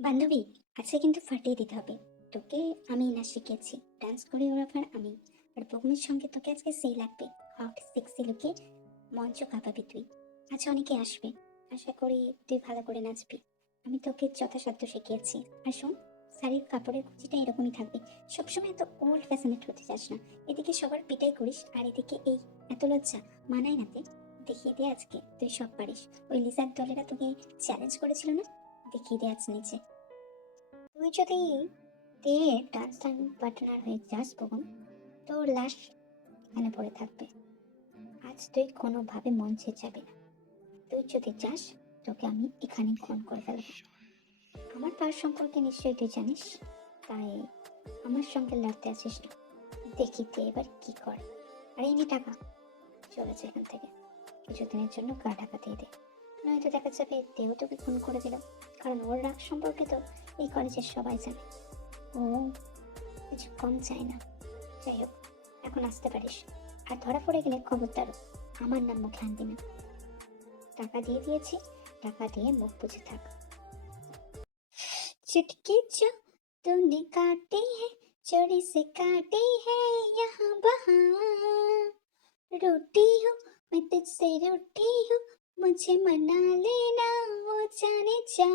বান্ধবী, আজকে কিন্তু ফাটিয়ে দিতে হবে। তোকে আমি না শিখিয়েছি, ডান্স কোরিওগ্রাফার আমি। আর বকুমের সঙ্গে তোকে আজকে সেই লাগবে। হট সেক্সি লুকে মঞ্চ কাঁপাবি তুই। আজ অনেকে আসবে, আশা করি তুই ভালো করে নাচবি। আমি তোকে যথাসাধ্য শিখিয়েছি। আর শোন, শাড়ির কাপড়ের কুচিটা এরকমই থাকবে। সবসময় তো ওল্ড ফ্যাশনেট হতে চাস না। এদিকে সবার পিটাই করিস, আর এদিকে এই এত লজ্জা মানায় নাতে। দেখিয়ে দে আজকে তুই সব পারিস। ওই লিসার দলেরা তোকে চ্যালেঞ্জ করেছিল না, দেখিয়ে দে আজ নিচে। তুই যদি ডান্স পার্টনার হয়ে যাস বকুম, তোর লাশ এখানে পড়ে থাকবে। আজ তুই কোনোভাবে মঞ্চে যাবে না। তুই যদি যাস, তোকে আমি এখানে খুন করে ফেলবো। আমার পার সম্পর্কে নিশ্চয়ই তুই জানিস, তাই আমার সঙ্গে লড়তে আছিস না। দেখি তুই এবার কি কর। আর এই নে টাকা, চলেছে এখান থেকে। কিছুদিনের জন্য গা ঢাকা দিয়ে দে, নয়তো দেখা যাবে দেহ তোকে খুন করে দিল। কারণ ওর রাগ সম্পর্কে তো এই কলেজের সবাই জানে। ও কিছু কম চায় না। যাই হোক, এখন আসতে পারিস। আর ধরা পড়ে গেলে খবরদার আমার নাম মুখে আনবি না। টাকা দিয়ে দিয়েছি, টাকা দিয়ে মুখ বুঝে থাক। चुटकी जो तूने काटी है, चोरी से काटी है यहाँ वहाँ। रोटी हूँ मैं तुझसे, रोटी हूँ, मुझे मना लेना वो जाने जा।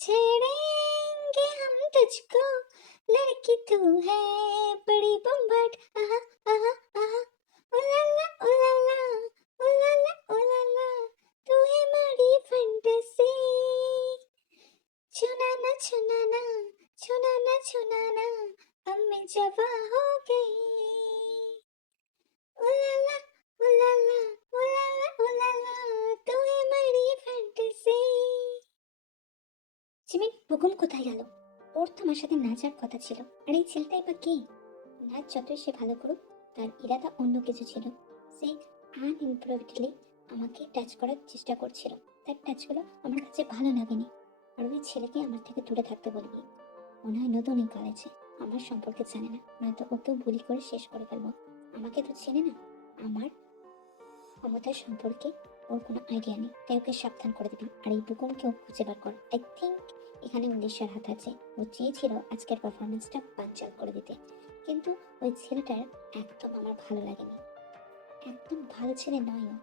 छेड़ेंगे हम तुझको, लड़की तू है बड़ी बम्बट। आहा आहा आहा, उलाला उलाला, उलाला उलाला, तू है मेरी फैंटेसी। छुनाना छुनाना, छुनाना छुनाना, अब मैं जवा हो गई। उलाला उलाला, उलाला उलाला, तू है मेरी फैंटेसी। জিমিন, হুকুম কোথায় গেল? ওর তো আমার সাথে নাচার কথা ছিল। আর এই ছেলেটাই বা কে? নাচ যতই সে ভালো করুক, তার ইরাদা অন্য কিছু ছিল। সে আনইমপ্রুভডলি আমাকে টাচ করার চেষ্টা করছিল। তার টাচগুলো আমার কাছে ভালো লাগেনি। আর ওই ছেলেকে আমার থেকে দূরে থাকতে বলবি। মনে হয় নতুন এই কলেজে, আমার সম্পর্কে জানে না, নয়তো ওকেও বুলি করে শেষ করে ফেলবো। আমাকে তো চেনে না, আমার ক্ষমতার সম্পর্কে ওর কোনো আইডিয়া নেই। তাই ওকে সাবধান করে দিবি। আর এই বুকুমকেও খুঁজে বার কর। আই থিঙ্ক এখানে উদ্দেশ্যের হাত আছে। ও চেয়েছিল আজকের পারফরমেন্সটা বানচাল করে দিতে, কিন্তু ওই ছেলেটার একদম আমার ভালো লাগেনি। একদম ভালো ছেলে নয় ও।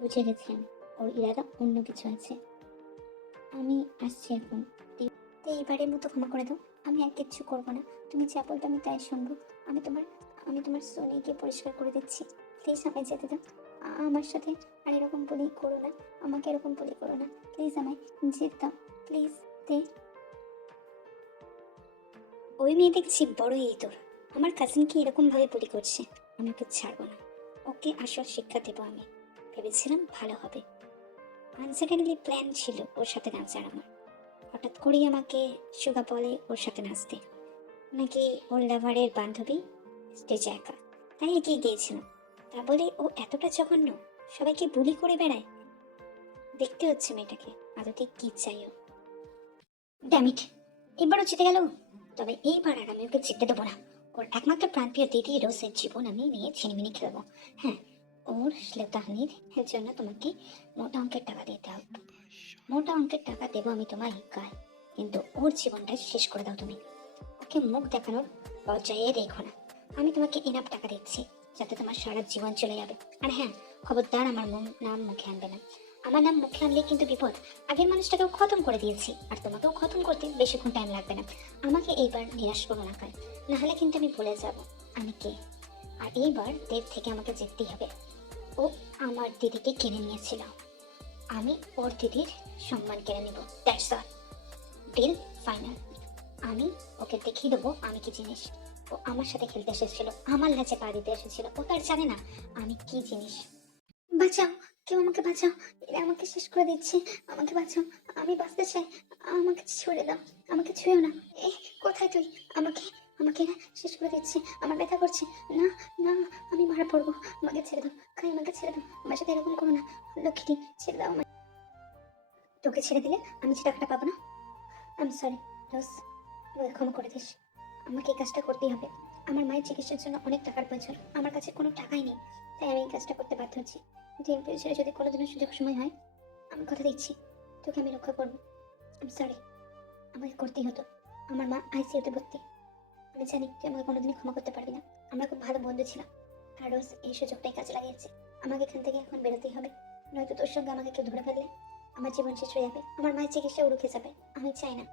বুঝে গেছি আমি, ওর ইরাদা অন্য কিছু আছে। আমি আসছি এখন। তো এইবারের মতো ক্ষমা করে দাও। আমি আর কিচ্ছু করবো না। তুমি যা বলবে আমি তাই শুনবো। আমি তোমার আমি তোমার সোনিকে পরিষ্কার করে দিচ্ছি। প্লিজ আমায় যেতে দাও। আমার সাথে আর এরকম বলি করো না। আমাকে এরকম বলি করো না। প্লিজ আমায় যেতে দাও। প্লিজ দে। ওই মেয়ে দেখছি বড়ই এই তোর। আমার কাজিনকে এরকম ভাবে বলি করছে। আমি ওকে ছাড়বো না। ওকে আসল শিক্ষা দেবো আমি। ভেবেছিলাম ভালো হবে। আনসাডেনলি প্ল্যান ছিল ওর সাথে নাচার আমার। হঠাৎ করেই আমাকে সুগা বলে ওর সাথে নাচতে, নাকি ওর লাভারের বান্ধবী স্টেজে একা, তাই এগিয়ে গিয়েছিলাম। তা বলে ও এতটা জঘন্য, সবাইকে বুলি করে বেড়ায়। দেখতে হচ্ছে মেয়েটাকে আদতে কি চাই ও। ড্যামিট, এবারও জিতে গেল। তবে এইবার আর আমি ওকে জিততে দেবো না। ওর একমাত্র প্রাণপ্রিয় দিদি রোজের জীবন আমি নিয়ে ছিনিমিনি খেলবো। হ্যাঁ, ওর শ্লেতাহানির জন্য তোমাকে মোটা অঙ্কের টাকা দিতে হবে। মোটা অঙ্কের টাকা দেবো আমি তোমায় গায়ে, কিন্তু ওর জীবনটা শেষ করে দাও তুমি। ওকে মুখ দেখানোর পর্যায়ে রেখো না। আমি তোমাকে এনাফ টাকা দিচ্ছি যাতে তোমার সারা জীবন চলে যাবে। আর হ্যাঁ, খবরদার আমার নাম মুখে আনবে না। আমার নাম মুখে আনলে কিন্তু বিপদ। আগের মানুষটাকেও খতম করে দিয়েছি, আর তোমাকেও খতম করতে বেশিক্ষণ টাইম লাগবে না। আমাকে এইবার নিরাশ করো না কাল, নাহলে কিন্তু আমি ভুলে যাব আমি কে। আর এইবার দেব থেকে আমাকে জিততেই হবে। ও আমার দিদিকে কিনে নিয়েছিল, আমি ওর দিদির সম্মান কেড়ে নেব। That's all, deal final. আমি ওকে দেখিয়ে দেবো আমি কি জিনিস। ও আমার সাথে খেলতে এসেছিল, আমার লাচে পা দিতে এসেছিল। ও তার জানে না আমি কি জিনিস। বাঁচাও, কেউ আমাকে বাঁচাও। এরা আমাকে শেষ করে দিচ্ছে। আমাকে বাঁচাও, আমি বাঁচতে চাই। আমাকে ছুঁড়ে দাও, আমাকে ছুঁয়েও না। এ কোথায় তুই? আমাকে আমাকে এরা শেষ করে দিচ্ছে। আমার ব্যথা করছে। না না, আমি মারা পড়বো। আমাকে ছেড়ে দাও, খাই আমাকে ছেড়ে দাও। আমার সাথে এরকম করো না লক্ষ্মী, ছেড়ে দাও আমাকে। তোকে ছেড়ে দিলে আমি যে টাকাটা পাবো না। আমি সরি রোজ, আমাকে ক্ষমা করে দিস। আমাকে এই কাজটা করতেই হবে। আমার মায়ের চিকিৎসার জন্য অনেক টাকার প্রয়োজন, আমার কাছে কোনো টাকাই নেই। তাই আমি এই কাজটা করতে বাধ্য হচ্ছি। কিন্তু এর পেছনে যদি কোনোদিনও সুযোগ সময় হয়, আমি কথা দিচ্ছি তোকে আমি রক্ষা করবো। আমি সরি। আমাকে করতেই হতো। আমার মা আইসিইউতে ভর্তি। আমি জানি তুই আমাকে কোনোদিনই ক্ষমা করতে পারবি না। আমরা খুব ভালো বন্ধু ছিলাম, আর রোজ এই সুযোগটাই কাজে লাগিয়েছে। আমাকে এখান থেকে এখন বেরোতেই হবে, নয়তো তোর সঙ্গে আমাকে কেউ ধরে ফেললে আমার জীবন শেষ হয়ে যাবে, আমার মায়ের চিকিৎসা রুখে যাবে। আমি চাই না।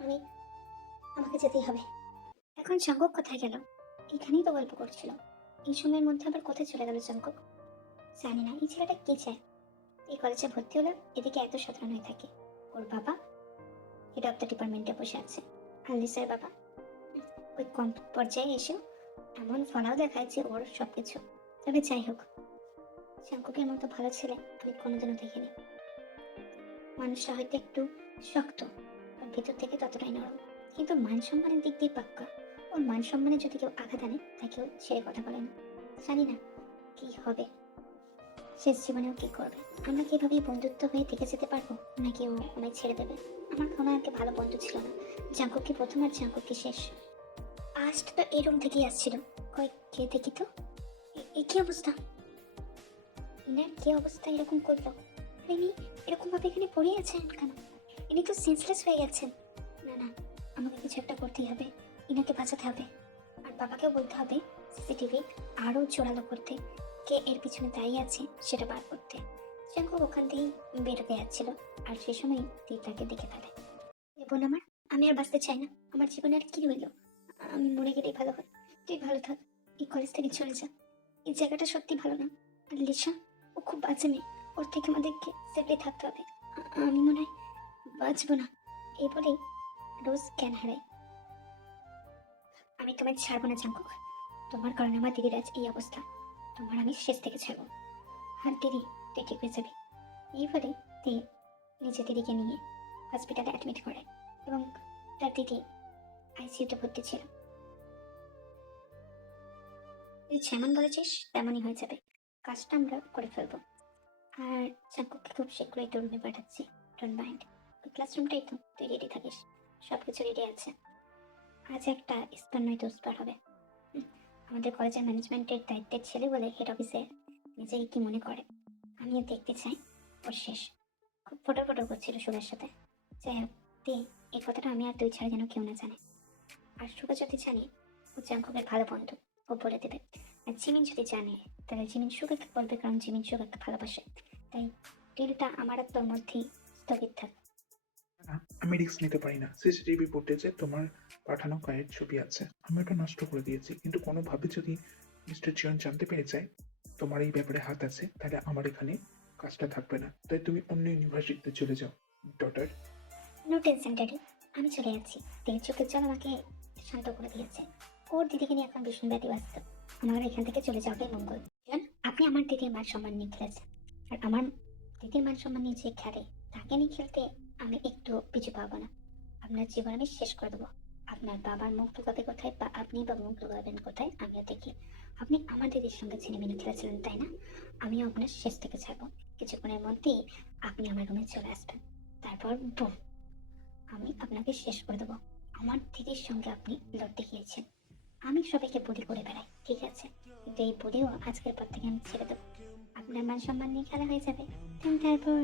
আমি আমাকে যেতেই হবে। এখন জঙ্গক কোথায় গেল? এখানেই তো গল্প করছিল, এই সময়ের মধ্যে আবার কোথায় চলে গেল জঙ্গক? জানি না এই ছেলেটা কি চায়। এই কলেজে ভর্তি হলো, এদিকে এত সাধারণ হয়ে থাকে। ওর বাবা হেড অফ দ্য ডিপার্টমেন্টে বসে আছে, আলদিসের বাবা। ওই কম পর্যায়ে এসেও এমন ফলাও দেখায় যে ওর সবকিছু। তবে যাই হোক, জঙ্গকের মতো ভালো ছেলে আমি কোনোদিনও দেখিনি। মানুষটা হয়তো একটু শক্ত, ওর ভেতর থেকে ততটাই নরম, কিন্তু মান সম্মানের দিক দিয়ে পাক্কা। ওর মান সম্মানে যদি কেউ আঘাত আনে তাকেও ছেড়ে কথা বলে না। জানি না কি হবে শেষ জীবনেও কি করবে। আমরা কি এভাবেই বন্ধুত্ব হয়ে থেকে যেতে পারবো, নাকি ও আমায় ছেড়ে দেবে? আমার কোনো আগে ভালো বন্ধু ছিল না। জাঙ্কুক কি প্রথম আর জাঙ্কুক কি শেষ? আজটা তো এই রুম থেকেই আসছিল। কয়েক কে দেখি তো, এ কি অবস্থা? ইনার কি অবস্থা এরকম করলো? আর ইনি এরকম ভাবে এখানে পড়ে আছেন কেন? ইনি তো সেন্সলেস হয়ে গেছেন। না না, আমাকে কিছু একটা করতেই হবে, ইনাকে বাঁচাতে হবে। আর বাবাকেও বলতে হবে সিসিটিভি আরো জোরালো করতে, কে এর পিছনে দাঁড়িয়ে আছে সেটা বার করতে। জাঙ্কুক ওখান থেকেই বেরোতে যাচ্ছিল, আর সে সময় তাকে দেখে ফেলে। বোন আমার, আমি আর বাঁচতে চাই না। আমার জীবনে আর কি রইলো? আমি মরে গেলেই ভালো হয়। তুই ভালো থাক, এই কলেজ থেকে চলে যা। এই জায়গাটা সত্যি ভালো না। আর লিসা, ও খুব বাজে মেয়ে, ওর থেকে আমাদেরকে সেফলি থাকতে হবে। আমি মনে হয় বাঁচবো না। এই বলেই রোজ জ্ঞান হারায়। আমি তোমায় ছাড়বো না জাঙ্কুক। তোমার কারণে আমার দিদির আজ এই অবস্থা। তোমার আমি শেষ থেকে ছাড়বো। আর দিদি, তুই ঠিক হয়ে যাবি। এই বলে তে নিজে দিদিকে নিয়ে হসপিটালে অ্যাডমিট করে, এবং তার দিদি আইসিইউতে ভর্তি ছিল। তুই যেমন বলেছিস তেমনই হয়ে যাবে, কাজটা আমরা করে ফেলবো। আর চাকুকে খুব শীঘ্রই তোর রুমে পাঠাচ্ছি, ডোন্ট মাইন্ড। ওই ক্লাসরুমটাই তো, তুই রেডি থাকিস, সব কিছু রেডি আছে। আজ একটা ইস্পার নয় দোষবার হবে। হুম, আমাদের কলেজের ম্যানেজমেন্টের দায়িত্বের ছেলে বলে হেড অফিসে নিজেই কি মনে করে। আমিও দেখতে চাই ওর শেষ। খুব ফটো ফটো করছিল সুগার সাথে। যাই হোক, তে এই কথাটা আমি আর তুই ছাড়া যেন কেউ না জানে। আর সুগা যদি জানে ও জাঙ্কুকের ভালো বন্ধু, ও বলে দেবে। আর জিমিন যদি জানে তাহলে জিমিন সুগাকে বলবে, কারণ জিমিন সুগাকে ভালোবাসে। তাই ডিলটা আমার আর তোর মধ্যেই স্থগিত থাক। না, আমি রিস্ক নিতে পারি না। সিসিটিভি ফুটেজে তোমার পাঠানো গায়ের ছবি আছে, আমি ওটা নষ্ট করে দিয়েছি, কিন্তু কোনোভাবে যদি মিস্টার জিয়ন জানতে পেরে যায় তোমার এই ব্যাপারে হাত আছে, তাহলে আমার এখানে কাজটা থাকবে না। তাই তুমি অন্য ইউনিভার্সিটিতে চলে যাও, ডটার। নো টেনশন ড্যাডি, আমি চলে যাচ্ছি। তেল চোখের জল আমাকে শান্ত করে দিয়েছে। ওর দিদিকে নিয়ে এখন ভীষণ ব্যতিব্যস্ত। আমার এখান থেকে চলে যাবে মঙ্গল। জান, আপনি আমার দিদির মান সম্মান নিয়ে খেলেছেন, আর আমার দিদির মান সম্মান নিয়ে যে খেলে তাকে নিয়ে খেলতে আমি একটু পিছু পাবো না। আপনার জীবন আমি শেষ করে দেবো। আপনার বাবার মুখ লুকাবে কোথায়, বা আপনি বা মুখ লুকাবেন কোথায় আমিও দেখি। আপনি আমার দিদির সঙ্গে ছিনিমিনি খেলেছিলেন তাই না? আমিও আপনার শেষ থেকে ছাড়বো। কিছুক্ষণের মধ্যেই আপনি আমার রুমে চলে আসবেন। তারপর বুম, আমি আপনাকে শেষ করে দেবো। আমার দিদির সঙ্গে আপনি লড়তে গিয়েছেন। আমি সবাইকে বলি করে বেড়াই, ঠিক আছে, কিন্তু এই বলিও আজকের পর থেকে আমি ছেড়ে দেবো। আপনার মান সম্মান নিয়ে খেলা হয়ে যাবে, তারপর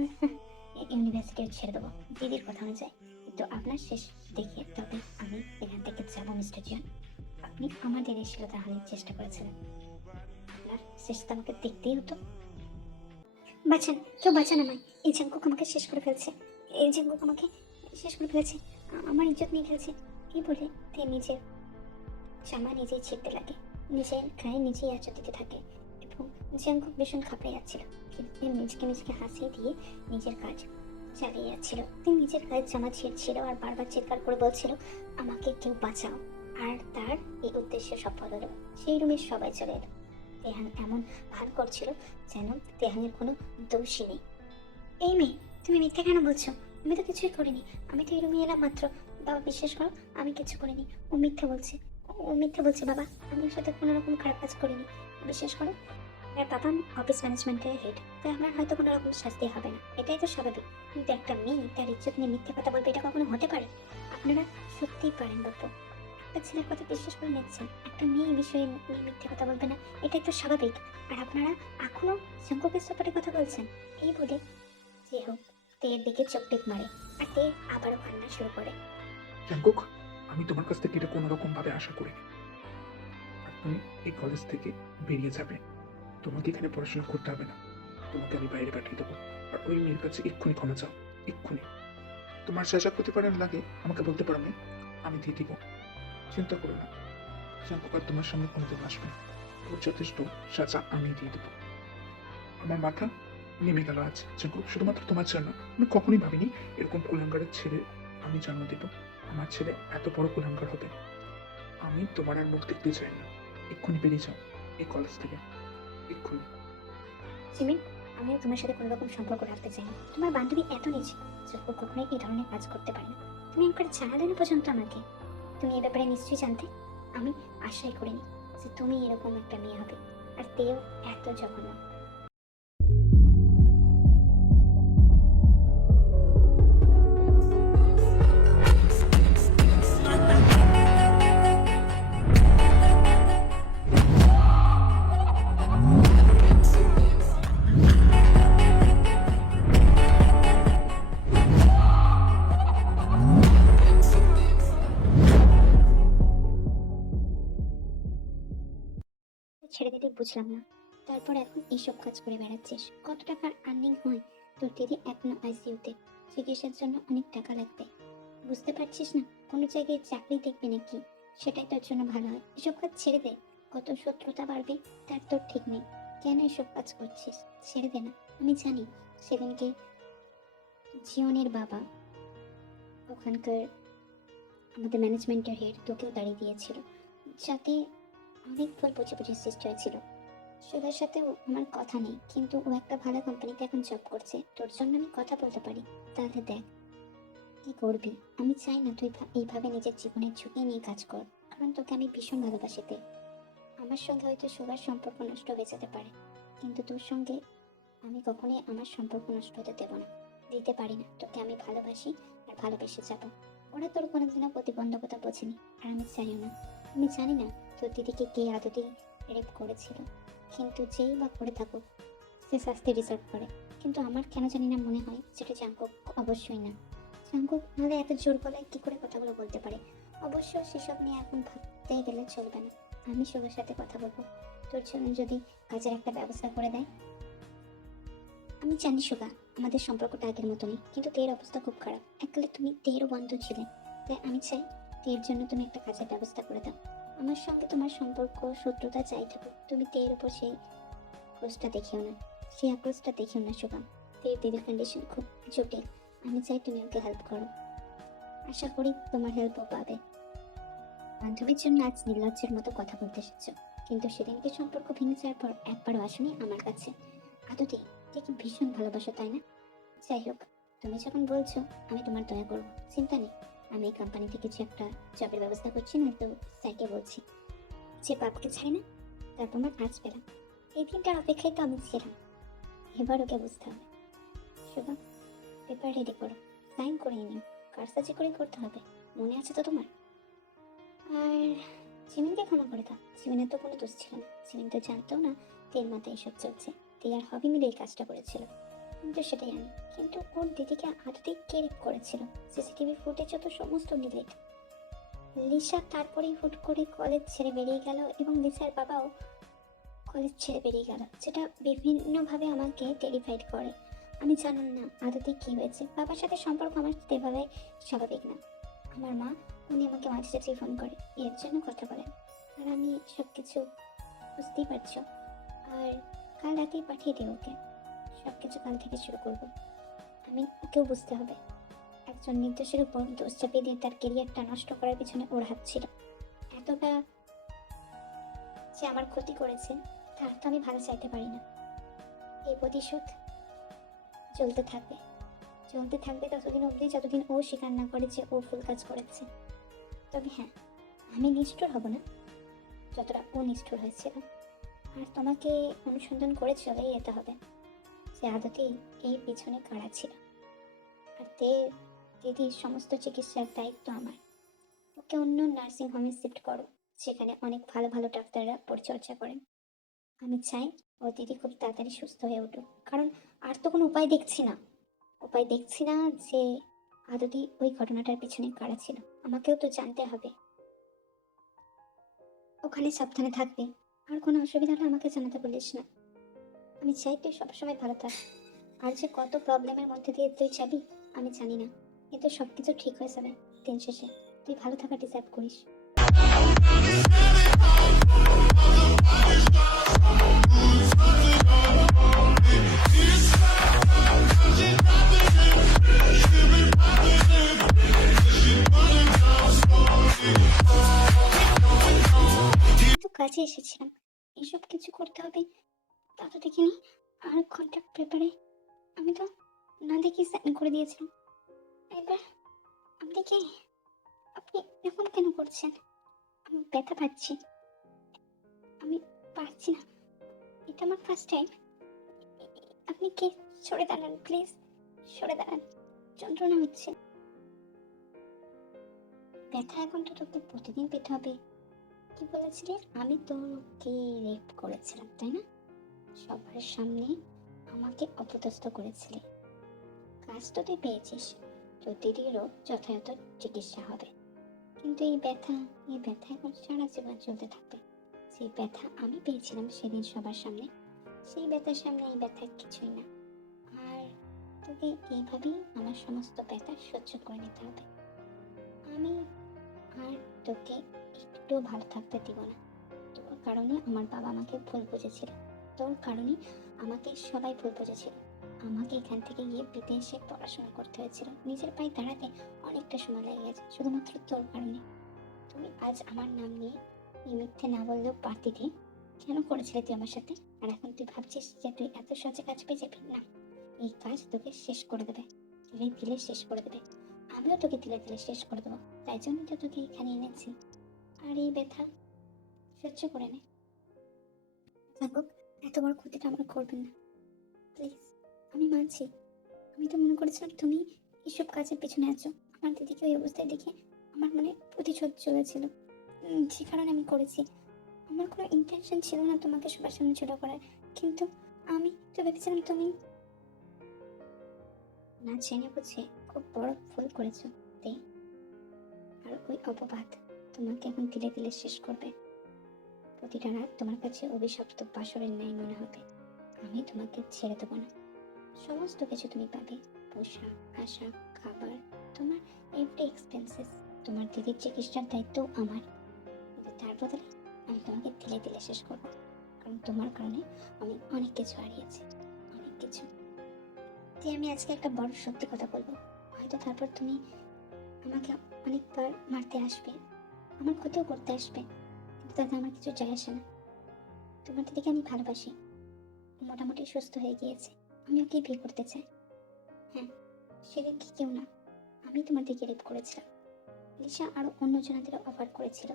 ইউনিভার্সিটিও ছেড়ে দেবো দিদির কথা অনুযায়ী। কিন্তু আপনার শেষ দেখে তবে আমি এখান থেকে যাবো মিস্টার জিয়ান। আপনি আমার দিদির ছিল তাহলে চেষ্টা করেছিলেন, আপনার শেষ তো আমাকে দেখতেই হতো। বাঁচান, কেউ বাঁচান আমায়। এই জাঙ্কুক আমাকে শেষ করে ফেলছে। এই জাঙ্কুক আমাকে শেষ করে ফেলেছে, আমার ইজ্জত নিয়ে ফেলছে। এই বলে তে নিজের জামা নিজেই ছিঁড়তে লাগে, নিজের গায়ে নিজেই আঁচড় দিতে থাকে, এবং জাঙ্কুক ভীষণ ঘাবড়ে যাচ্ছিল, কিন্তু নিজেকে নিজেকে হাসিয়ে দিয়ে নিজের কাজ চালিয়ে যাচ্ছিল। তিনি নিজের গায়ের জামা ছিঁড়ছিল আর বারবার চিৎকার করে বলছিল, আমাকে কেউ বাঁচাও। আর তার এই উদ্দেশ্য সফল হলো। সেই রুমে সবাই চলে এলো। তেহান এমন ভান করছিল যেন তেহানের কোনো দোষই নেই। এই মেয়ে, তুমি মিথ্যে কেন বলছো? আমি তো কিছুই করিনি। আমি তো এই রুমে এলাম মাত্র। বাবা, বিশ্বাস করো, আমি কিছু করিনি। ও মিথ্যে বলছে, ও মিথ্যে বলছে বাবা। আমি ওর সাথে কোনো রকম খারাপ কাজ করিনি, বিশ্বাস করো। আর বাবা অফিস ম্যানেজমেন্টের হেড, তাই আমার হয়তো কোনো রকম শাস্তি হবে না, এটাই তো স্বাভাবিক। কিন্তু একটা মেয়ে তার ইজ্জত নিয়ে মিথ্যে কথা বলবে, এটা কখনো হতে পারে? আপনারা সত্যিই পারেন বাবু। একটা ছেলের কথা বিশ্বাস করে নিচ্ছেন, একটা মেয়ে এই বিষয়ে নিয়ে মিথ্যে কথা বলবে না, এটাই তো স্বাভাবিক। আর আপনারা এখনো শঙ্করের সাপোর্টে কথা বলছেন। এই বলে যে হোক তের দিকে চোখ টিপ মারে, আর তে আবারও কান্না শুরু করে। জাঙ্কুক, আমি তোমার কাছ থেকে এটা কোনো রকম ভাবে আশা করিনি। আর তুমি এই কলেজ থেকে বেরিয়ে যাবে। তোমাকে এখানে পড়াশোনা করতে হবে না। তোমাকে আমি বাইরে পাঠিয়ে দেবো। আর ওই মেয়ের কাছে এক্ষুনি ক্ষমা চাও। এক্ষুনি। তোমার যা যা প্রতিফলন লাগে আমাকে বলতে পারো না, আমি দিয়ে দিব। চিন্তা করো না। জাঙ্কুক আর তোমার সামনে কোনোদিন আসবে না। ওর যথেষ্ট সাজা আমি দিয়ে দেবো। আমার মাথা নেমে গেল আজ জাঙ্কুক, শুধুমাত্র তোমার জন্য। আমি কখনোই ভাবিনি এরকম কুলাঙ্গারের ছেলে আমি জন্ম দেব। আমার ছেলে এত বড় কুলাঙ্গার হবে। আমি তোমার আর মুখ দেখতে চাই না। এক্ষুনি বেরিয়ে যাও এই কলেজ থেকে। এক্ষুনি। জিমিন, আমিও তোমার সাথে কোনো রকম সম্পর্ক রাখতে চাই না। তোমার বান্ধবী এত নিচে যে ও কখনোই এই ধরনের কাজ করতে পারে না। তুমি একবার জানালে না পর্যন্ত আমাকে। তুমি এ ব্যাপারে নিশ্চয়ই জানতে। আমি আশাই করিনি যে তুমি এরকম একটা মেয়ে হবে। আর তেও এত জঘন্য। ছেড়ে দিতে বুঝলাম না। তারপর এখন এইসব কাজ করে বেড়াচ্ছিস। কত টাকার আর্নিং হয়? তোর দিদি এখনো আইসিইউতে, চিকিৎসার জন্য অনেক টাকা লাগবে। বুঝতে পারছিস না কোনো জায়গায় চাকরি দেখবি নাকি? সেটাই তোর জন্য ভালো হয়। এসব কাজ ছেড়ে দে। কত শত্রুতা বাড়বে তার তোর ঠিক নেই। কেন এসব কাজ করছিস? ছেড়ে দে না। আমি জানি সেদিনকে জিওনের বাবা, ওখানকার আমাদের ম্যানেজমেন্টের হেড, তোকেও দাঁড়িয়ে দিয়েছিল, যাতে অনেক ভুল বোঝাবুঝি সৃষ্টি হয়েছিল। সুধার সাথেও আমার কথা নেই, কিন্তু ও একটা ভালো কোম্পানিতে এখন জব করছে। তোর জন্য আমি কথা বলতে পারি। তাহলে দেখ কি করবি। আমি চাই না তুই এইভাবে নিজের জীবনের ঝুঁকি নিয়ে কাজ কর, কারণ তোকে আমি ভীষণ ভালোবাসিতে। আমার সঙ্গে হয়তো সুগার সম্পর্ক নষ্ট হয়ে যেতে পারে, কিন্তু তোর সঙ্গে আমি কখনোই আমার সম্পর্ক নষ্ট হতে দেব না, দিতে পারি না। তোকে আমি ভালোবাসি আর ভালোবেসে যাব। ওরা তোর কোনোদিনও প্রতিবন্ধকতা বোঝেনি, আর আমি চাইও না। আমি জানি না তোর দিদিকে কে আদতে রেপ করেছিল, কিন্তু যেই বা করে থাকুক সে শাস্তি ডিজার্ভ করে। কিন্তু আমার কেন জানি না মনে হয় সেটা জাঙ্কুক অবশ্যই না। জাঙ্কুক নাহলে এত জোর গলায় কি করে কথাগুলো বলতে পারে? অবশ্য সেসব নিয়ে এখন ভাবতে গেলে চলবে না। আমি সবার সাথে কথা বলবো, তোর জন্য যদি কাজের একটা ব্যবস্থা করে দেয়। আমি জানি সুগা, আমাদের সম্পর্কটা আগের মতো নেই, কিন্তু তের অবস্থা খুব খারাপ। এককালে তুমি তেরও বন্ধু ছিলে, তাই আমি চাই তের জন্য তুমি একটা কাজের ব্যবস্থা করে দাও। আমার সঙ্গে তোমার সম্পর্ক শত্রুতা চাই থাকুক, তুমি তের উপর সেই আক্রোশটা দেখিও না। সেই আক্রোশটা দেখিও না সুগা। তের দিদির কন্ডিশন খুব জটিল। আমি চাই তুমি ওকে হেল্প করো। আশা করি তোমার হেল্পও পাবে। বান্ধবীর জন্য আজ নির্লজ্জের মতো কথা বলতে এসেছো, কিন্তু সেদিনকে সম্পর্ক ভেঙে যাওয়ার পর একবারও আসনি আমার কাছে। আদতে দেখি ভীষণ ভালোবাসো, তাই না? যাই হোক, তুমি যখন বলছো আমি তোমার দয়া করবো, চিন্তা নেই। আমি এই কোম্পানি থেকে কিছু একটা জবের ব্যবস্থা করছি, না তো স্যারকে বলছি। যে বাবুকে ছাড়ি না, তারপর আমার কাজ পেলাম। এই দিনটার অপেক্ষায় তো আমি ছিলাম। এবার ওকে বুঝতে হবে। শুভ, পেপার রেডি করো, সাইন করে নিও। কারসাজি করে করতে হবে, মনে আছে তো তোমার? আর জিমিনকে ক্ষমা করে দাও। জিমিনের তো কোনো দোষ ছিল না। জিমিন তো জানতো না তের মাথায় এসব চলছে। তে আর হবি মিলে এই কাজটা করেছিল, কিন্তু সেটাই আমি। কিন্তু ওর দিদিকে আদতেই কে রেপ করেছিল? সিসিটিভি ফুটেজে তো সমস্ত ডিলিট। লিসা তারপরেই হুট করে কলেজ ছেড়ে বেরিয়ে গেল, এবং লিসার বাবাও কলেজ ছেড়ে বেরিয়ে গেল, যেটা বিভিন্নভাবে আমাকে টেরিফাইড করে। আমি জানান না আদতে কি হয়েছে। বাবার সাথে সম্পর্ক আমার সেভাবে স্বাভাবিক না। আমার মা, উনি আমাকে মাঝে সাঝে ফোন করে, এর জন্য কথা বলেন। আর আমি সব কিছু বুঝতেই পারছো। আর কাল রাতেই পাঠিয়ে দিই ওকে। সব কিছু কাল থেকে শুরু করব। আমি ওকেও বুঝতে হবে, একজন নির্দোষের উপর দোষ চাপিয়ে দিয়ে তার কেরিয়ারটা নষ্ট করার পিছনে ওর হাত ছিল। এতটা যে আমার ক্ষতি করেছে তার তো আমি ভালো চাইতে পারি না। এই প্রতিশোধ চলতে থাকবে, চলতে থাকবে ততদিন অবধি যতদিন ও স্বীকার না করে যে ও ভুল কাজ করেছে। তবে হ্যাঁ, আমি নিষ্ঠুর হব না যতটা ও নিষ্ঠুর হয়েছিল। আর তোমাকে অনুসন্ধান করে চলেই যেতে হবে যে আদতেই এই পিছনে কারা ছিল। আর দিদির সমস্ত চিকিৎসার দায়িত্ব আমার। ওকে অন্য নার্সিং হোমে শিফট করো, সেখানে অনেক ভালো ভালো ডাক্তাররা পরিচর্যা করেন। আমি চাই ও দিদি খুব তাড়াতাড়ি সুস্থ হয়ে উঠুক, কারণ আর তো কোনো উপায় দেখছি না। উপায় দেখছি না যে আদতে ওই ঘটনাটার পিছনে কারা ছিল আমাকেও তো জানতে হবে। ওখানে সাবধানে থাকবে, আর কোনো অসুবিধা হলে আমাকে জানাতে বলিস না। আমি চাই তুই সবসময় ভালো থাক। আর যে কত প্রবলেমের মধ্যে দিয়ে তুই যাবি আমি জানি না, কিন্তু সবকিছু ঠিক হয়ে যাবে দিন শেষে। তুই ভালো থাকা ডিজার্ভ করিস। তো কাজে এসেছিলাম, এসব কিছু করতে হবে তা তো দেখিনি। আর কন্ট্রাক্ট পেপারে আমি তো না দেখি সাইন করে দিয়েছিলাম। এবার আপনি কি, আপনি এরকম কেন করছেন? আমি ব্যথা পাচ্ছি, আমি পারছি না। এটা আমার ফার্স্ট টাইম। আপনি কি সরে দাঁড়ান প্লিজ, সরে দাঁড়ান, যন্ত্রণা হচ্ছে। ব্যথা এখন তো তোকে প্রতিদিন পেতে হবে। কি বলেছিলি? আমি তোকে রেপ করেছিলাম তাই না? সবার সামনে আমাকে অপদস্থ করেছিলি। কাজ তো তুই পেয়েছিস, তোর দিদিরও যথাযথ চিকিৎসা হবে। কিন্তু এই ব্যথা এখন সারা জীবন চলতে থাকবে। সেই ব্যথা আমি পেয়েছিলাম সেদিন সবার সামনে, সেই ব্যথার সামনে এই ব্যথা কিছুই না। আর তোকে এইভাবেই আমার সমস্ত ব্যথা সহ্য করে নিতে হবে। আমি আর তোকে একটু ভালো থাকতে দিব না। তোর কারণে আমার বাবা আমাকে ভুল বুঝেছিল, তোর কারণে আমাকে সবাই ভুল বুঝেছিল। আমাকে এখান থেকে গিয়ে বিদেশে পড়াশোনা করতে হয়েছিল, নিজের পায়ে দাঁড়াতে অনেকটা সময় লেগে গেছে শুধুমাত্র তোর কারণে। তুই আজ আমার নাম নিয়ে এই মিথ্যে না বললেও পারতিতে। কেন করেছিলি তুই আমার সাথে? আর এখন তুই ভাবছিস যে তুই এত সহজে কাজ পেয়ে যাবি? না, এই কাজ তোকে শেষ করে দেবে, ধীরে ধীরে শেষ করে দেবে। আমিও তোকে ধীরে ধীরে শেষ করে দেবো, তাই জন্য তো তোকে এখানে এনেছি। আর এই ব্যথা সহ্য করে নে। জাঙ্কুক, এত বড় ক্ষতিটা আমার করবেন না প্লিজ। আমি মানছি, আমি তো মনে করেছিলাম তুমি এসব কাজের পেছনে আছো। আমার দিদিকে ওই অবস্থায় দেখে আমার মনে প্রতিশোধ চলেছিল, যে কারণে আমি করেছি। আমার কোনো ইন্টেনশন ছিল না তোমাকে সবার সামনে ছোট করার, কিন্তু আমি তো ভেবেছিলাম তুমি না জেনে বুঝে খুব বড় ভুল করেছো তে। আর ওই অপবাদ তোমাকে এখন ধীরে ধীরে শেষ করবে। প্রতিটা রাত তোমার কাছে অভিশপ্ত বাসরের ন্যায় মনে হবে। আমি তোমাকে ছেড়ে দেবো না। সমস্ত কিছু তুমি পাবে, পোশাক, আশাক, খাবার, তোমার এভরি এক্সপেন্সেস। তোমার দিদির চিকিৎসার দায়িত্ব আমার, কিন্তু তার বদলে আমি তোমাকে ধীরে ধীরে শেষ করবো। কারণ তোমার কারণে আমি অনেক কিছু হারিয়েছি, অনেক কিছু। যে আমি আজকে একটা বড় সত্যি কথা বলবো, হয়তো তারপর তুমি আমাকে অনেকবার মারতে আসবে, আমার ক্ষতিও করতে আসবে, কিন্তু তাতে আমার কিছু যায় আসে না। তোমার দিদিকে আমি ভালোবাসি, ও মোটামুটি সুস্থ হয়ে গিয়েছে, আমি ওকে বিয়ে করতে চাই। হ্যাঁ, সেদিন কি কেউ না, আমি তোমার দিকে রেপ করেছিলাম। লিসা আরো অন্য জনাদের অফার করেছিল।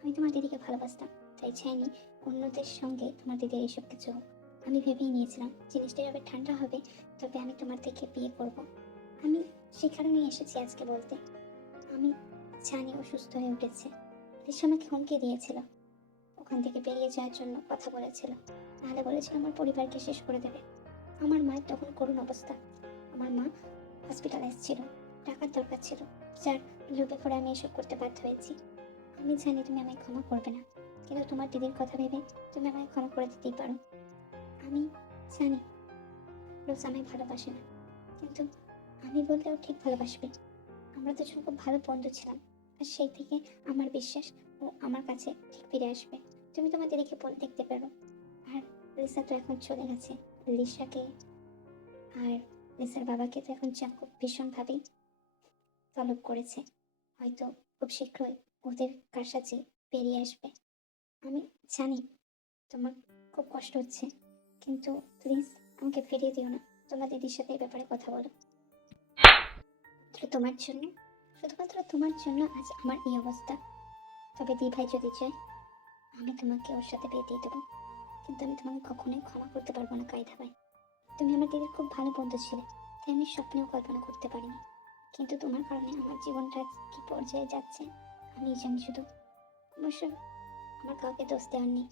আমি তোমার দিদিকে ভালোবাসতাম, তাই চাইনি অন্যদের সঙ্গে তোমার দিদির এসব কিছু হোক। আমি ভেবেই নিয়েছিলাম জিনিসটা যবে ঠান্ডা হবে তবে আমি তোমার দিকে বিয়ে করব। আমি সে কারণেই এসেছি আজকে বলতে। আমি জানি ও সুস্থ হয়ে উঠেছে। লিসা আমাকে হুমকি দিয়েছিল, ওখান থেকে বেরিয়ে যাওয়ার জন্য কথা বলেছিল, নাহলে বলেছিল আমার পরিবারকে শেষ করে দেবে। আমার মায়ের তখন করুণ অবস্থা, আমার মা হসপিটালাইজ ছিল, টাকার দরকার ছিল, যার লোভে পড়ে আমি এসব করতে বাধ্য হয়েছি। আমি জানি তুমি আমায় ক্ষমা করবে না, কিন্তু তোমার দিদির কথা ভেবে তুমি আমায় ক্ষমা করে দিতেই পারো। আমি জানি রোজ আমায় ভালোবাসে না, কিন্তু আমি বললেও ঠিক ভালোবাসবে। আমরা দুজন খুব ভালো বন্ধু ছিলাম, আর সেই থেকে আমার বিশ্বাস ও আমার কাছে ঠিক ফিরে আসবে। তুমি তোমার দিদিকে বলে দেখতে পারো। আর লিসা তো এখন চলে গেছে, লিসাকে আর লিসার বাবাকে তো এখন খুব ভীষণভাবেই তলব করেছে। হয়তো খুব শীঘ্রই ওদের কাছাকাছি বেরিয়ে আসবে। আমি জানি তোমার খুব কষ্ট হচ্ছে, কিন্তু প্লিজ আমাকে ফিরিয়ে দিও না। তোমার দিদির সাথে এই ব্যাপারে কথা বলো। তোমার জন্য, শুধুমাত্র তোমার জন্য আজ আমার এই অবস্থা। তবে দি ভাই যদি চায় আমি তোমাকে ওর সাথে বিয়ে দিয়ে দেবো, কিন্তু আমি তোমাকে কখনোই ক্ষমা করতে পারবো না কায়দা ভাই। তুমি আমার দিদির খুব ভালো বন্ধু ছিলে, তাই আমি স্বপ্নেও কল্পনা করতে পারিনি। কিন্তু তোমার কারণে আমার জীবনটা কি পর্যায়ে যাচ্ছে আমি জানি শুধু। অবশ্য আমার কাউকে দোষ দেওয়ার নেই,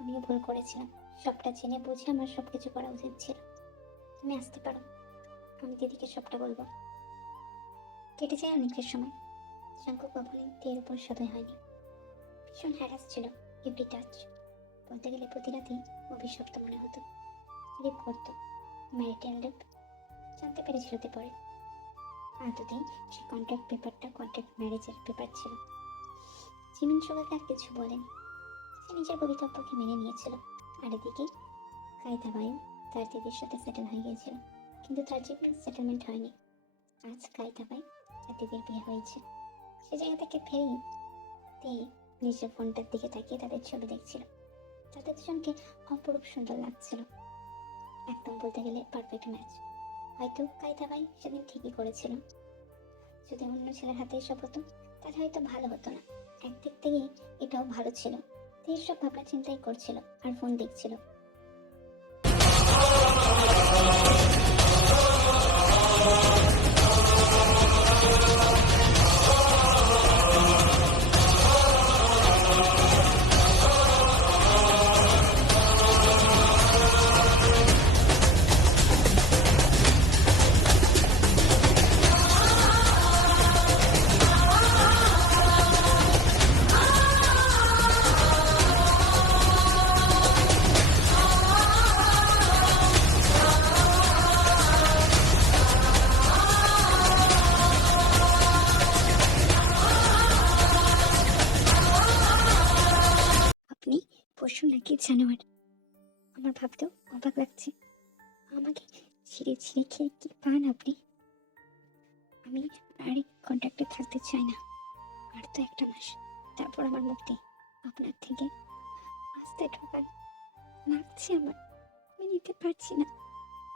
আমিও ভুল করেছিলাম। সবটা জেনে বুঝে আমার সবকিছু করা উচিত ছিল। তুমি আসতে পারো, আমি দিদিকে সবটা বলবো। কেটে যায় অনেকটা সময়। জাঙ্কুক কখনোই তের উপর সদয় হয়নি। ভীষণ হ্যারাস ছিল এভরি টাচ। বলতে গেলে প্রতি রাতেই অভিশপ্ত মনে হতো। রেপ করতো, ম্যারিটাল রেপ। জানতে পেরেছিল তে পরে। আদতেই সেই কন্ট্রাক্ট পেপারটা কন্ট্রাক্ট ম্যারেজের পেপার ছিল। জিমিন সুগাকে আর কিছু বলেনি। সে নিজের ভবিতব্যকে মেনে নিয়েছিল। আর এদিকে কায়দা বায়ু তার দিদির সাথে সেটেল হয়ে গিয়েছিল, কিন্তু তার জীবনে সেটেলমেন্ট হয়নি। আজ কায়দা বাই তার দিদির বিয়ে হয়েছে। সে জায়গা থেকে ফেরেই তে নিজের ফোনটার দিকে তাকিয়ে তাদের ছবি দেখছিল। তাদের দুজনকে অপরূপ সুন্দর লাগছিল। একদম বলতে গেলে পারফেক্ট ম্যাচ। হয়তো কায়দা বাই সেদিন ঠিকই করেছিল। যদি অন্য ছেলের হাতে এসব হতো তাহলে হয়তো ভালো হতো না। একদিক থেকে এটাও ভালো ছিল। তে সব ভাবনা চিন্তাই করছিল আর ফোন দেখছিল। আপনি পশু নাকি জানোয়ার? আমার ভাবতেও অবাক লাগছে। আমাকে ছিঁড়ে ছিঁড়ে খেয়ে কি পান আপনি? আমি আর এই কন্ট্যাক্টে থাকতে চাই না। আর তো একটা মাস, তারপর আমার মুক্তি। আপনার থেকে আসতে ঢোকান লাগছে আমার। আমি নিতে পারছি না।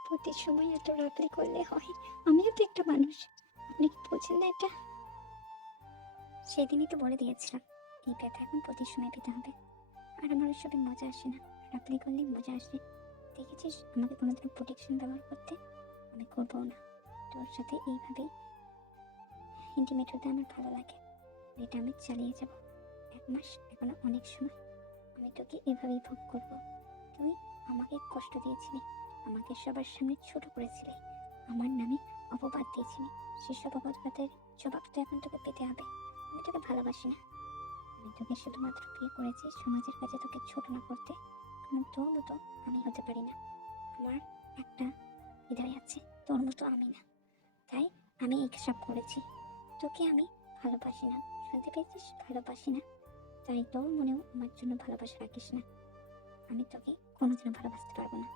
প্রতি সময় এত রাগলে করলে হয়? আমিও তো একটা মানুষ। আপনি কি বোঝেন না এটা? সেদিনই তো বলে দিয়েছিলাম এই ব্যথা এখন প্রতি সময় পেতে হবে। আর আমার ওইসবে মজা আসে না। রাগলে করলে মজা আসে। দেখেছিস আমাকে কোনোদিন প্রোটেকশন ব্যবহার করতে? আমি করবো না। তোর সাথে এইভাবেই ইন্টিমেট হতে আমার ভালো লাগে। এটা আমি চালিয়ে যাব। 1 মাস এখনো অনেক সময়। আমি তোকে এভাবেই ভোগ করবো। তুই আমাকে কষ্ট দিয়েছিলি, আমাকে সবার সামনে ছোট করেছিলি, আমার নামে অপবাদ দিয়েছিলি। সেসব অপবাদের জবাব তো এখন তোকে পেতে হবে। আমি তোকে ভালোবাসি না। আমি তোকে শুধুমাত্র বিয়ে করেছি সমাজের কাছে তোকে ছোট না করতে। কারণ তোর মতো আমি হতে পারি না। আমার একটা হৃদয় আছে, তোর মতো আমি না। তাই আমি এসব করেছি। তোকে আমি ভালোবাসি না। শুনতে পেয়েছিস? ভালোবাসি না। তাই তোর মনেও আমার জন্য ভালোবাসা রাখিস না। আমি তোকে কোনোদিনও ভালোবাসতে পারবো না।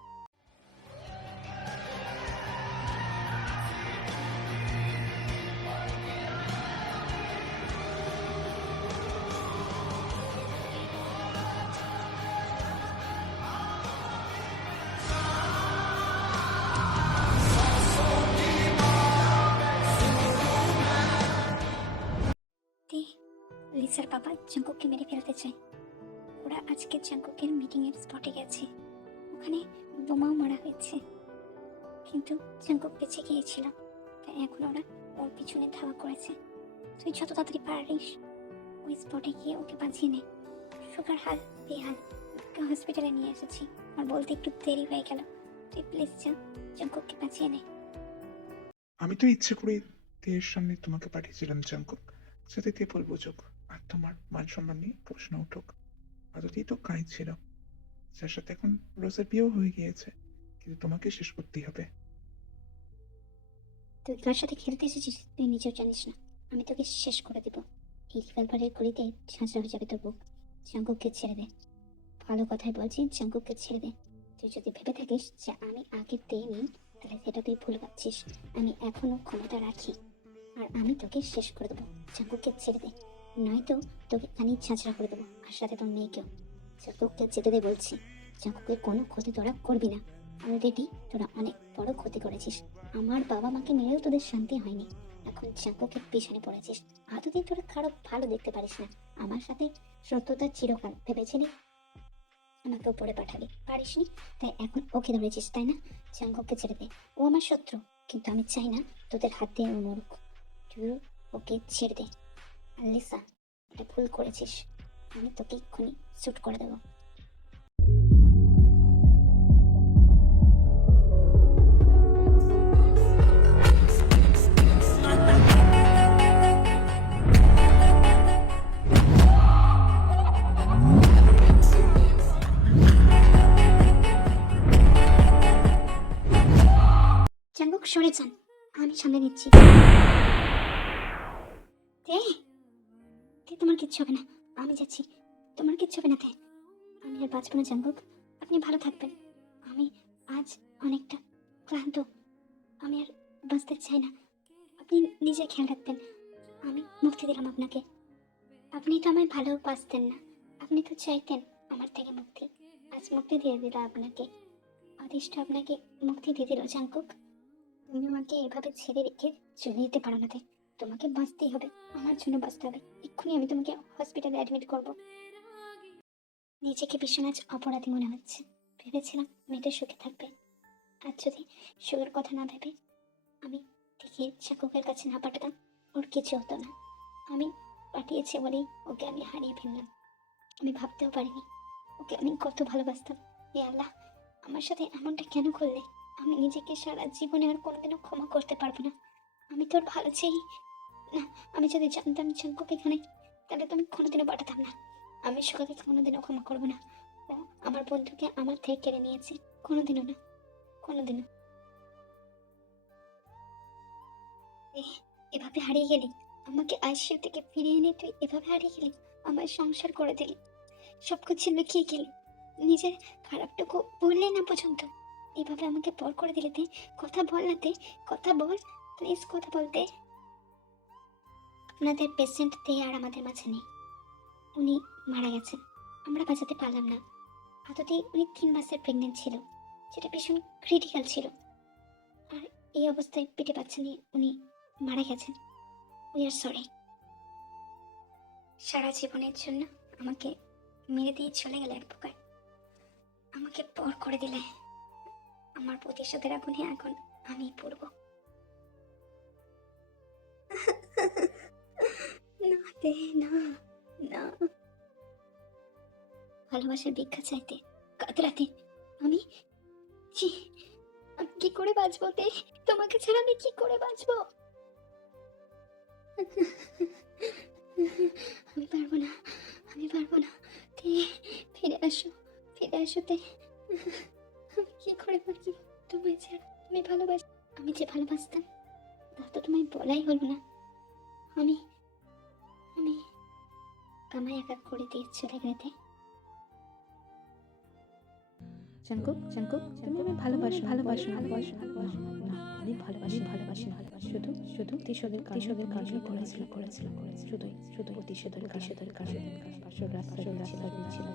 লিসার বাবা জাঙ্কুককে মেরে ফেলতে চায়। ওরা আজকে জাঙ্কুকের মিটিং এর স্পটে গেছে। ওখানে বোমাও মারা হয়েছে, কিন্তু জাঙ্কুক বেঁচে গিয়েছিল। তাই এখন ওরা ওর পিছনে ধাওয়া করেছে। তুই যত তাড়াতাড়ি পারিস ওই স্পটে গিয়ে ওকে বাঁচিয়ে নে। সুগার হাল বেহাল, ওকে হসপিটালে নিয়ে এসেছি। আর বলতে একটু দেরি হয়ে গেল। তুই প্লিজ যা, জাঙ্কুককে বাঁচিয়ে নে। আমি তো ইচ্ছে করে তের সামনে তোমাকে পাঠিয়েছিলাম জাঙ্কুক, যাতে তে ভুল বুঝুক আর তোমার মান সম্মান নিয়ে প্রশ্ন উঠুক। আদতেই তো কাই ছিল, যার সাথে এখন রোজের বিয়েও হয়ে গিয়েছে, কিন্তু তোমাকে শেষ করতেই হবে। তুই কার সাথে খেলতে এসেছিস তুই নিজেও জানিস না। আমি তোকে শেষ করে দেবো। এই রিভলভারের গুলিতে ঝাঁঝরা হয়ে যাবে তোর বুক। জাঙ্কুককে ছেড়ে দে। ভালো কথাই বলছি, জাঙ্কুককে ছেড়ে দে। তুই যদি ভেবে থাকিস যে আমি আগে দেইনি, তাহলে সেটা তুই ভুল ভাবছিস। আমি এখনো ক্ষমতা রাখি, আর আমি তোকে শেষ করে দেবো। জাঙ্কুককে ছেড়ে দে, নয়তো তোকে খানি ঝাঁঝরা করে দেবো, আর সাথে তোর মেয়েকেও। জাঙ্কুককে যেতে দে বলছি। জাঙ্কুকের কোনো ক্ষতি তোরা করবি না। অলরেডি তোরা অনেক বড় ক্ষতি করেছিস। আমার বাবা মাকে মেরেও তোদের শান্তি হয়নি। এখন জাঙ্কুকের পিছনে পড়েছিস। আদতেই তোরা কারো ভালো দেখতে পারিস না। আমার সাথে সত্যতা চিরকাল ভেবেছিলি আমাকে উপরে পাঠাবি, পারিসনি। তাই এখন ওকে ধরেছিস, তাই না? জাঙ্কুককে ছেড়ে দে। ও আমার শত্রু, কিন্তু আমি চাই না তোদের হাত দিয়ে ও মরুক। তুই ওকে ছেড়ে দে। আর লিসা, এটা ভুল করেছিস। আমি তোকে এক্ষুনি শুট করে দেবো। বলে দিচ্ছি। তে তে তোমার কিচ্ছু হবে না, আমি যাচ্ছি। তোমার কিচ্ছু হবে না তে। আমি আর বাঁচবো না জাঙ্কুক, আপনি ভালো থাকবেন। আমি আজ অনেকটা ক্লান্ত, আমি আর বাঁচতে চাই না। আপনি নিজের খেয়াল রাখবেন। আমি মুক্তি দিলাম আপনাকে। আপনি তো আমায় ভালোবাসতেন না, আপনি তো চাইতেন আমার থেকে মুক্তি। আজ মুক্তি দিয়ে দিল আপনাকে, অদৃষ্ট আপনাকে মুক্তি দিয়ে দিল জাঙ্কুক। তুমি আমাকে এভাবে ছেড়ে রেখে চলে যেতে পারো না তে। তোমাকে বাঁচতেই হবে, আমার জন্য বাঁচতে হবে। এক্ষুনি আমি তোমাকে হসপিটালে অ্যাডমিট করব। নিজেকে ভীষণ আজ অপরাধী মনে হচ্ছে। ভেবেছিলাম মেয়েটা সুখে থাকবে, আর যদি সুখের কথা না ভেবে আমি দেখে চাকুকের কাছে না পাঠাতাম, ওর কিছু হতো না। আমি পাঠিয়েছি বলেই ওকে আমি হারিয়ে ফেললাম। আমি ভাবতেও পারিনি ওকে আমি কত ভালোবাসতাম। এ আল্লাহ, আমার সাথে এমনটা কেন করলে? আমি নিজেকে সারা জীবনে আর কোনোদিনও ক্ষমা করতে পারবো না। আমি তোর ভালো চাই না। আমি যদি জানতাম চাঙ্কুক এখানে, তাহলে তো আমি কোনোদিনও পাঠাতাম না। আমি সুখাকে কোনোদিনও ক্ষমা করবো না। ও আমার বন্ধুকে আমার থেকে কেড়ে নিয়েছে, কোনোদিনও না, কোনোদিনও। এভাবে হারিয়ে গেলি, আমাকে আইসিইউ থেকে ফিরিয়ে এনে তুই এভাবে হারিয়ে গেলি, আমার সংসার করে দিলি, সবকিছু লুকিয়ে গেলি, নিজের খারাপটুকু বললি না পর্যন্ত। এভাবে আমাকে পর করে দিলে তে। কথা বল না তে, কথা বল, প্লিজ কথা বলতে। আপনাদের পেশেন্ট তে আর আমাদের মাঝে নেই, উনি মারা গেছেন। আমরা বাঁচাতে পারলাম না। আদতে উনি 3 মাসের প্রেগনেন্ট ছিল, যেটা ভীষণ ক্রিটিক্যাল ছিল। আর এই অবস্থায় পেটে বাচ্চা নিয়ে উনি মারা গেছেন। We are sorry. সারা জীবনের জন্য আমাকে মেরে দিয়ে চলে গেলে এক প্রকার, আমাকে পর করে দিলে। আমার প্রতিশোধের আগুনে এখন আমি পড়ব। না দে, না, না। ভালোবাসার ভিক্ষা চাইতে, কাতরাতে আমি ছি, আমি কি করে বাঁচবো তে? তোমাকে ছাড়া আমি কি করে বাঁচবো? আমি পারবো না, আমি পারবো না তে। ফিরে আসো, ফিরে আসো তে। আমি কি করে বাঁচবো তোমায় ছাড়া? আমি ভালোবাসি, আমি যে ভালোবাসতাম তা তো তোমায় বলাই হলো না। আমি আমি আমায় একা করে দিয়ে চলে গেলে। জাঙ্কুক জাঙ্কুক তুমি আমি ভালোবাসো ভালোবাসো ভালোবাসো ভালোবাসো না, আমি ভালোবাসি ভালোবাসি না, শুধু শুধু প্রতিশোধের কারণে করেছিল শুধুই শুধু প্রতিশোধের কারণে পাশের রাস্তায় ছিল।